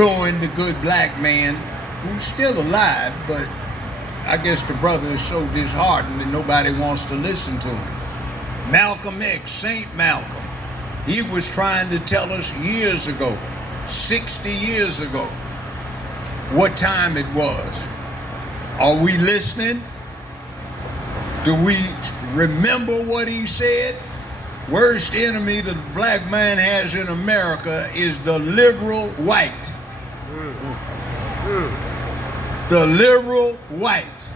ruined the good black man who's still alive, but I guess the brother is so disheartened that nobody wants to listen to him. Malcolm X, Saint Malcolm, he was trying to tell us years ago, 60 years ago, what time it was. Are we listening? Do we remember what he said? Worst enemy the black man has in America is the liberal white. The liberal white.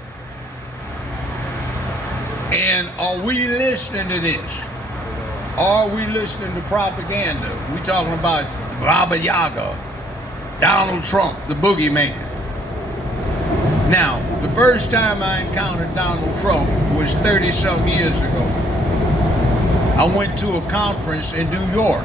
And are we listening to this? Are we listening to propaganda? We talking about Baba Yaga, Donald Trump, the boogeyman. Now, the first time I encountered Donald Trump was 30-some years ago. I went to a conference in New York,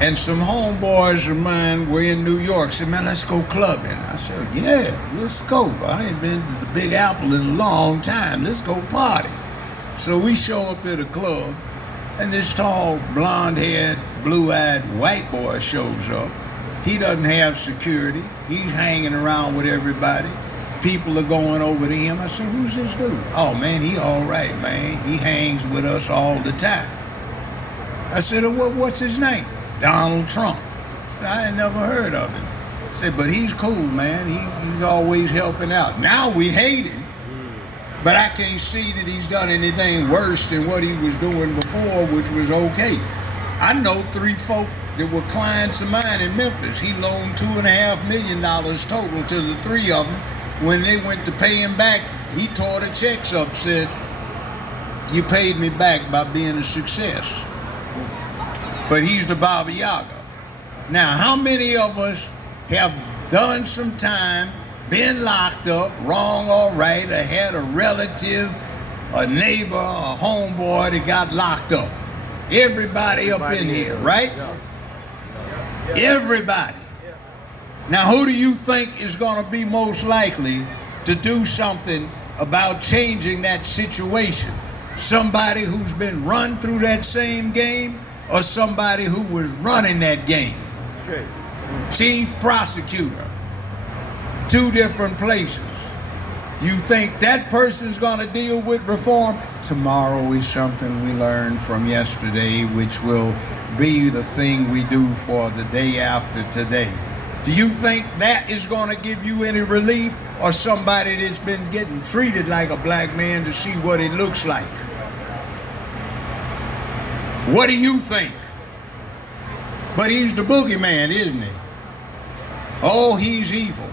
and some homeboys of mine were in New York. Said, man, let's go clubbing. I said, yeah, let's go. I ain't been to the Big Apple in a long time. Let's go party. So we show up at a club, and this tall, blonde-haired, blue-eyed white boy shows up. He doesn't have security. He's hanging around with everybody. People are going over to him. I said, who's this dude? Oh, man, he all right, man. He hangs with us all the time. I said, what's his name? Donald Trump. I said, I ain't never heard of him. I said, but he's cool, man. He's always helping out. Now we hate him, but I can't see that he's done anything worse than what he was doing before, which was okay. I know 3 folk that were clients of mine in Memphis. He loaned $2.5 million total to the 3 of them. When they went to pay him back, he tore the checks up, said, you paid me back by being a success. But he's the Baba Yaga. Now, how many of us have done some time, been locked up, wrong or right, or had a relative, a neighbor, a homeboy that got locked up? Everybody up in here, right? Everybody. Now, who do you think is going to be most likely to do something about changing that situation? Somebody who's been run through that same game, or somebody who was running that game? Chief prosecutor, 2 different places. You think that person's going to deal with reform? Tomorrow is something we learned from yesterday, which will be the thing we do for the day after today. Do you think that is going to give you any relief, or somebody that's been getting treated like a black man to see what it looks like? What do you think? But he's the boogeyman, isn't he? Oh, he's evil.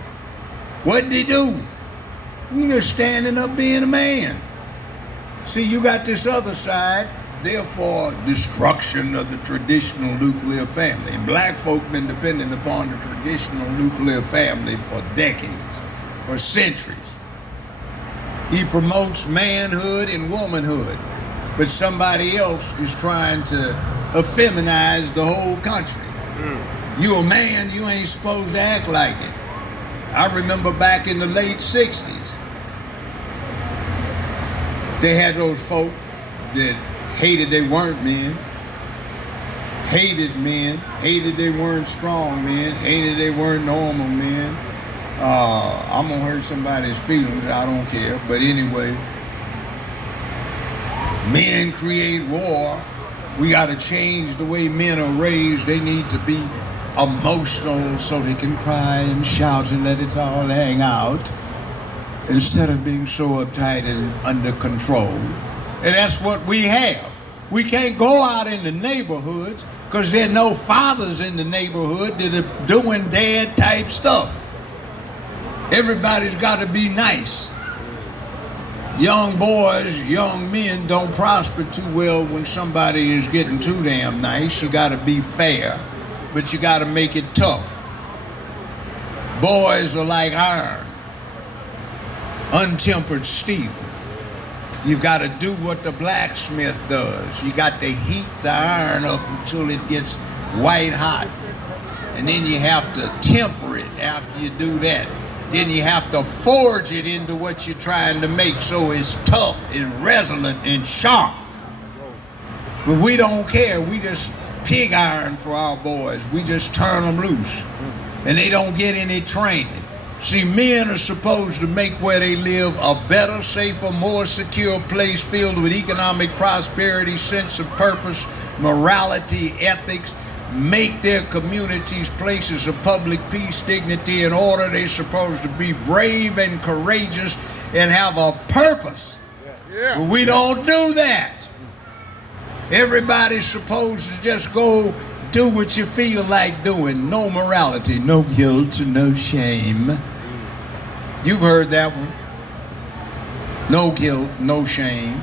What did he do? He's just standing up being a man. See, you got this other side, therefore destruction of the traditional nuclear family. And black folk been depending upon the traditional nuclear family for decades, for centuries. He promotes manhood and womanhood, but somebody else is trying to effeminize the whole country. You a man, you ain't supposed to act like it. I remember back in the late 60s, they had those folk that hated they weren't men, hated they weren't strong men, hated they weren't normal men. I'm gonna hurt somebody's feelings, I don't care, but anyway, men create war. We gotta change the way men are raised. They need to be emotional so they can cry and shout and let it all hang out, instead of being so uptight and under control. And that's what we have. We can't go out in the neighborhoods because there are no fathers in the neighborhood that are doing dad type stuff. Everybody's got to be nice. Young boys, young men don't prosper too well when somebody is getting too damn nice. You got to be fair, but you got to make it tough. Boys are like iron, untempered steel. You've got to do what the blacksmith does. You got to heat the iron up until it gets white hot. And then you have to temper it after you do that. Then you have to forge it into what you're trying to make so it's tough and resilient and sharp. But we don't care. We just pig iron for our boys. We just turn them loose. and they don't get any training. See, men are supposed to make where they live a better, safer, more secure place filled with economic prosperity, sense of purpose, morality, ethics, make their communities places of public peace, dignity, and order. They're supposed to be brave and courageous and have a purpose. Yeah. But we don't do that. Everybody's supposed to just go do what you feel like doing. No morality, no guilt, no shame. You've heard that one. No guilt, no shame.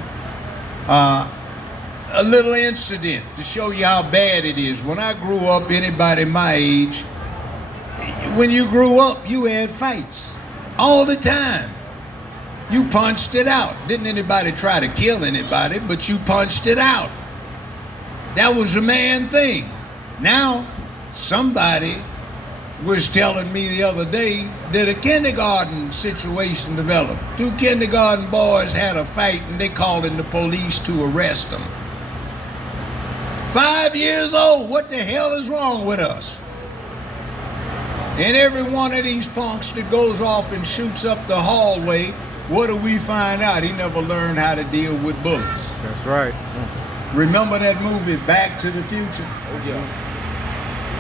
A little incident to show you how bad it is. When I grew up, anybody my age, when you grew up, you had fights all the time. You punched it out. Didn't anybody try to kill anybody, but you punched it out. That was a man thing. Now, somebody was telling me the other day that a kindergarten situation developed. 2 kindergarten boys had a fight and they called in the police to arrest them. 5 years old, what the hell is wrong with us? And every one of these punks that goes off and shoots up the hallway, what do we find out? He never learned how to deal with bullets. That's right. Remember that movie, Back to the Future? Oh, yeah.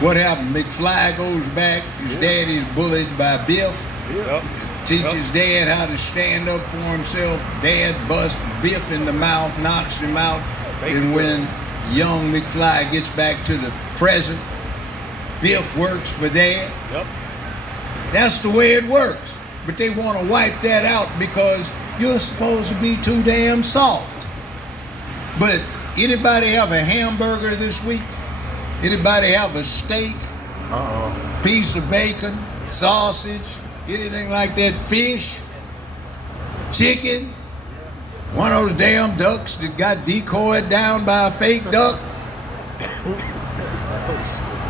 What happened? McFly goes back, his daddy's bullied by Biff. Yep. Teaches Dad how to stand up for himself. Dad busts Biff in the mouth, knocks him out. And when young McFly gets back to the present, Biff works for Dad. Yep. That's the way it works. But they want to wipe that out because you're supposed to be too damn soft. But anybody have a hamburger this week? Anybody have a steak? Piece of bacon, sausage, anything like that? Fish, chicken, one of those damn ducks that got decoyed down by a fake duck.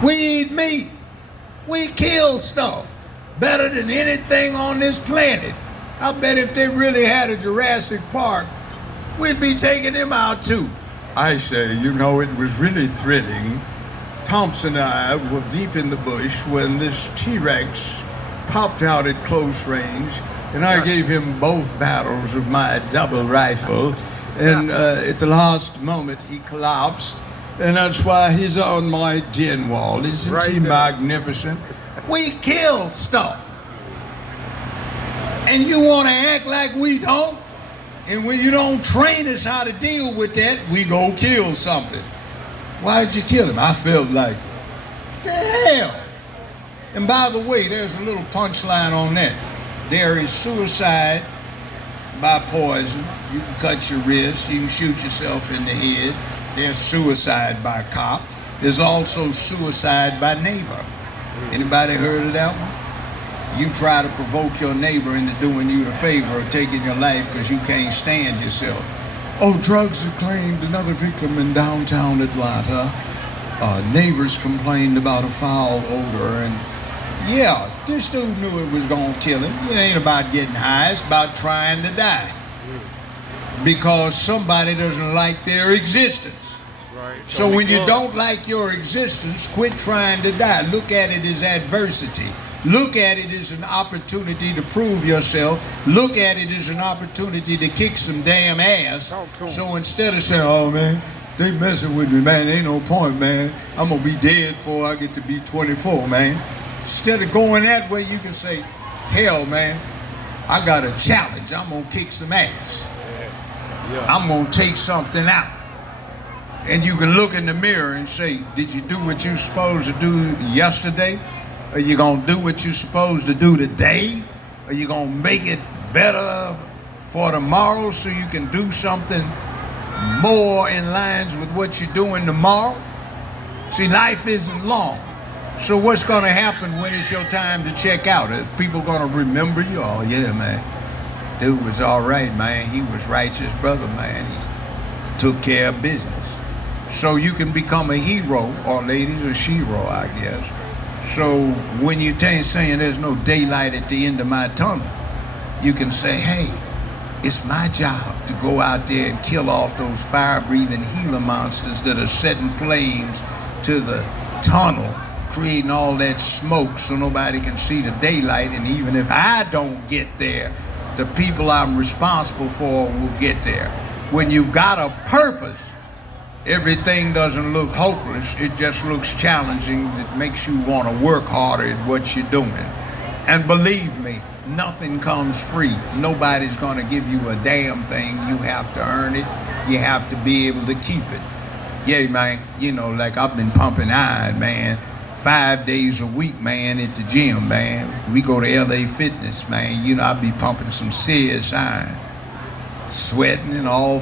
We eat meat. We kill stuff better than anything on this planet. I bet if they really had a Jurassic Park, we'd be taking them out too. I say, you know, it was really thrilling. Thompson and I were deep in the bush when this T-Rex popped out at close range, and I gave him both barrels of my double rifle, and at the last moment he collapsed, and that's why he's on my den wall. Isn't he magnificent? We kill stuff, and you want to act like we don't? And when you don't train us how to deal with that, we go kill something. Why'd you kill him? I felt like it. The hell? And by the way, there's a little punchline on that. There is suicide by poison. You can cut your wrist. You can shoot yourself in the head. There's suicide by cop. There's also suicide by neighbor. Anybody heard of that one? You try to provoke your neighbor into doing you a favor or taking your life because you can't stand yourself. Oh, drugs have claimed another victim in downtown Atlanta. Neighbors complained about a foul odor, and yeah, this dude knew it was gonna kill him. It ain't about getting high, it's about trying to die. Because somebody doesn't like their existence. Right. So when you don't like your existence, quit trying to die. Look at it as adversity. Look at it as an opportunity to prove yourself. Look at it as an opportunity to kick some damn ass. So instead of saying, oh man, they messing with me, man, ain't no point, man. I'm gonna be dead before I get to be 24, man. Instead of going that way, you can say, hell, man, I got a challenge. I'm gonna kick some ass. I'm gonna take something out. And you can look in the mirror and say, did you do what you supposed to do yesterday? Are you gonna do what you're supposed to do today? Are you gonna make it better for tomorrow so you can do something more in lines with what you're doing tomorrow? See, life isn't long. So what's gonna happen when it's your time to check out? Are people gonna remember you? Oh yeah, man. Dude was all right, man. He was righteous brother, man. He took care of business. So you can become a hero, or ladies, a shero, I guess. So when you're saying there's no daylight at the end of my tunnel, you can say, hey, it's my job to go out there and kill off those fire-breathing Gila monsters that are setting flames to the tunnel creating all that smoke so nobody can see the daylight. And even if I don't get there, the people I'm responsible for will get there. When you've got a purpose, everything doesn't look hopeless. It just looks challenging. It makes you want to work harder at what you're doing. And believe me, nothing comes free. Nobody's going to give you a damn thing. You have to earn it. You have to be able to keep it. Yeah, man, you know, like I've been pumping iron, man, 5 days a week, man, at the gym, man. We go to LA Fitness, man. You know, I be pumping some serious iron, sweating and all